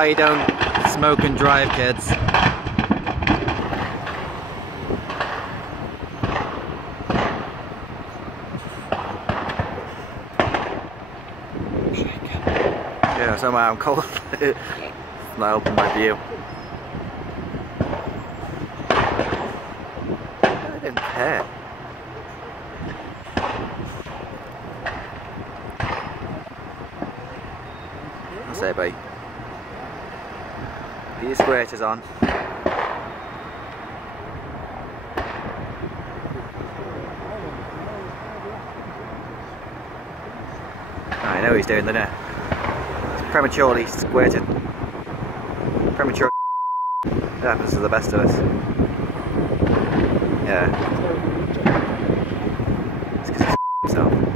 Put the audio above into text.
why you don't smoke and drive, kids. Yeah, somehow I'm cold. It's not open my view. I didn't care. I'll say, buddy. Get your squares on. I know what he's doing, doesn't he? He's prematurely squirted. Premature. It happens to the best of us. Yeah. It's because he's himself.